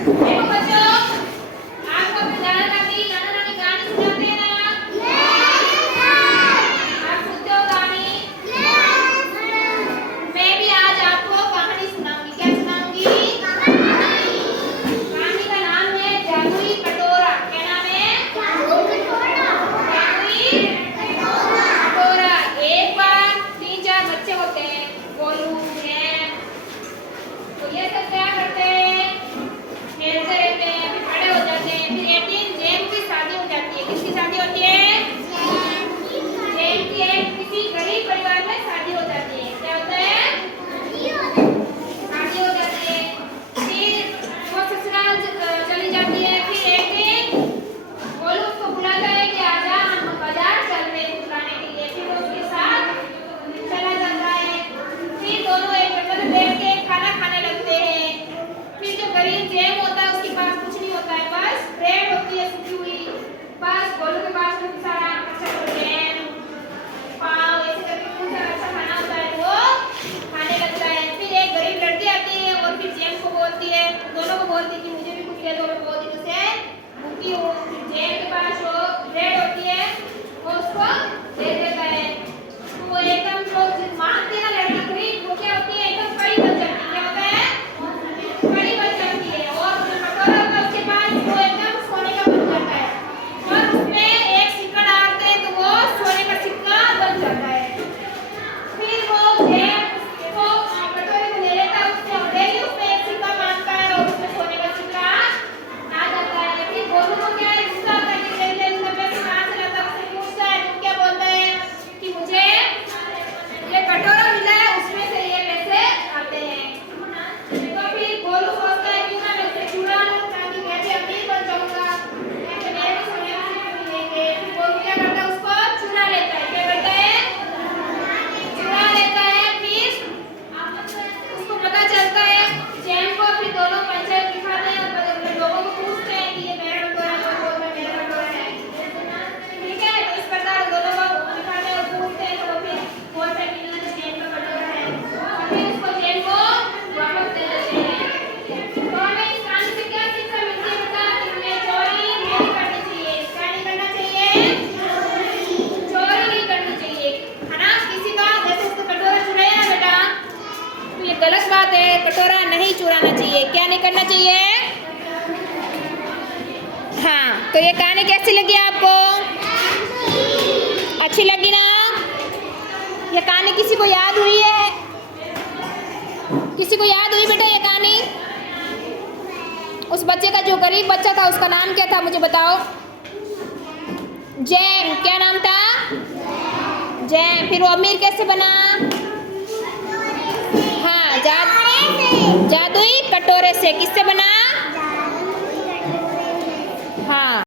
देखो बच्चों, आपको अपने दादा दादी नाना नानी कहानी सुनाते हैं ना? आप सुनते हो कहानी? मैं भी आज आपको कहानी सुनाऊंगी। क्या सुनाऊंगी? कहानी का नाम है जादुई कटोरा। क्या नाम है? जादुई कटोरा। एक बार 3-4 बच्चे होते हैं, गोलू, जैम, तो ये सब क्या करते हैं? खेलते रहते हैं, फिर बड़े हो जाते हैं। फिर एक दिन जैम की शादी हो जाती है। किसकी शादी होती है? जैम की एक किसी गरीब परिवार में शादी हो जाती है। क्या होता है? शादी हो जाती है। फिर वो ससुराल चली जाती है। फिर एक दिन गोलू उसको बुलाता है कि आजा, हम बाजार चल रहे हैं कुछ लाने के लिए। फिर वो उसके साथ चला जाता है। फिर दोनों एक जगह बैठ के खाना खाने लगते हैं। फिर जो गरीब जैम होता है उसके पास कुछ नहीं होता है, बस ब्रेड होती है सूखी हुई। बस गोलू के पास बहुत सारा अच्छा जैम, पाव, ऐसे करके बहुत सारा अच्छा खाना होता है, वो खाने लगता है। फिर एक गरीब लड़की आती है और फिर जैम को बोलती है, दोनों को बोलती है कि मुझे भी कुछ दे दो, मैं बहुत दिनों से भूखी हूँ। फिर जैम के पास जो ब्रेड होती है वो उसको दे देता है। तो वो एकदम जो मांगती है ना लड़की गरीब, वो क्या होती है? एकदम कड़ी बन जाती है। क्या होता है? कड़ी बन जाती है। और जो कटोरा होता है उसके पास वो एकदम सोने का बन जाता है। और उसमें एक सिक्का डालते हैं तो वो सोने का सिक्का बन जाता है। फिर वो जैम उसको कटोरे को ले लेता है, उसको डेली उसमें एक सिक्का मांगता है और उसमें सोने का सिक्का आ जाता है। फिर गोलू को क्या है? गुस्सा आता है कि डेली डेली इतना पैसा कहाँ से लाता है? उससे पूछता है तो क्या बोलता है कि मुझे ये कटोरा मिला है, उसमें से ये पैसे आते हैं। तो फिर गोलू सोचता है क्यों ना मैं उसे चुरा लूं ताकि मैं भी अमीर बन जाऊंगा, ऐसे मेरे भी सोने का सिक्का मिलेंगे। फिर गोलू क्या करता है? उसको चुरा लेता है। क्या करता है? चुरा लेता है। फिर उसको पता चलता है जैम को। फिर दोनों पंचायत दिखाते हैं और लोगों को पूछते हैं कि ये मेरा कटोरा है, वो बोलता है मेरा कटोरा है। ठीक है, तो इस प्रकार दोनों को दिखाते हैं और पूछते हैं तो फिर बोलते हैं कि नहीं, जैम का कटोरा है। और फिर उसको जैम को वापस दे देते हैं। तो हमें इस कहानी से क्या शिक्षा मिलती है बेटा? कि हमें चोरी नहीं करनी चाहिए। क्या नहीं करना चाहिए? चोरी नहीं करनी चाहिए, है ना? किसी का जैसे उसको कटोरा चुराया ना बेटा, तो ये गलत बात है। कटोरा नहीं चुराना चाहिए। क्या नहीं करना चाहिए? हाँ, तो ये कहानी कैसी लगी आपको? अच्छी लगी ना? ये कहानी किसी को याद हुई है? किसी को याद हुई बेटा ये कहानी? उस बच्चे का, जो गरीब बच्चा था, उसका नाम क्या था मुझे बताओ? जैम। क्या नाम था? जैम। फिर वो अमीर कैसे बना? हाँ, जादुई कटोरे से। किससे बना?